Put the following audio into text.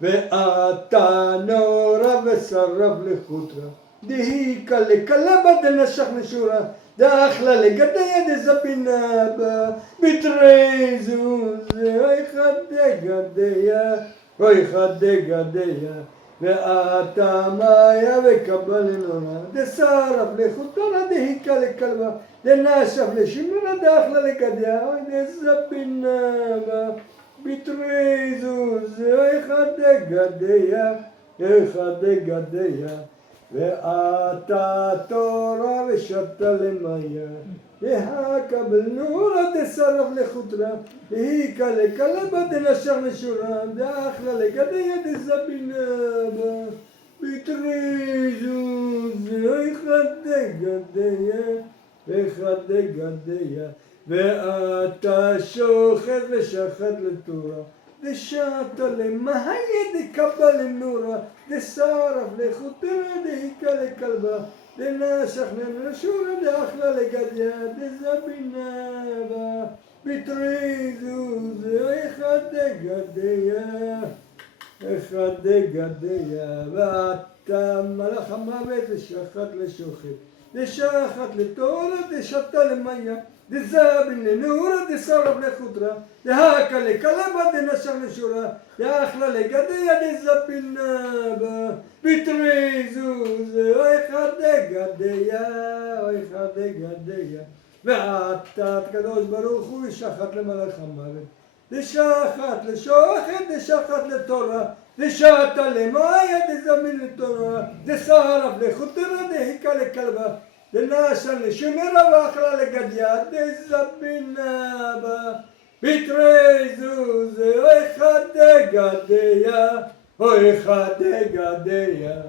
ואתה נורא ושרף לחוטרה דהיקה לקלבה דנשך נשורה דאחלה לגדיה דזפינה בתרי זוזה אוי חדגדיה אוי חדגדיה ואתה מאיה וקבל נורא דשרף לחוטרה דהיקה לקלבה דנשך נשורה דאחלה לגדיה אוי דזפינה בתרי זוזה אחד דגדיה, אחד דגדיה, ואתה תורה ושתה למיה, והקבל נורא דשרף לחוטרה, והיקה לקלבה דנשר נשורה, דאחלה לגדיה דזפינה, בתרי זוזה אחד דגדיה, אחד דגדיה. ואתה שוחט ושחט לתורה דשעת למהיה דקבל נורה דשרף לחוטרה דהיקה לקלבה דנשך נשורה דאחלה לגדיה דזפינה בתרי זוזה אחד דגדיה אחד דגדיה ואתה מלאך המוות ושחט לשוחט דשחט לתורה דשתה למיה דזבין לנורה דשרף לחוטרה דהקה לקלבה דנשר נשורה דאחלה לגדיה דזפינה בתרי זוזה אוי אחד דגדיה אוי אחד דגדיה ואתה הקדוש ברוך הוא שחט למלאך המוות דשחט לשוחט דשחט לתורה דשתה למיה דזבין לתורה דשרף לחוטרה דהיקה לקלבה דנשן לשומרה ואחלה לגדיה דזפינה בתרי זוזה אוי אחד דגדיה אוי אחד דגדיה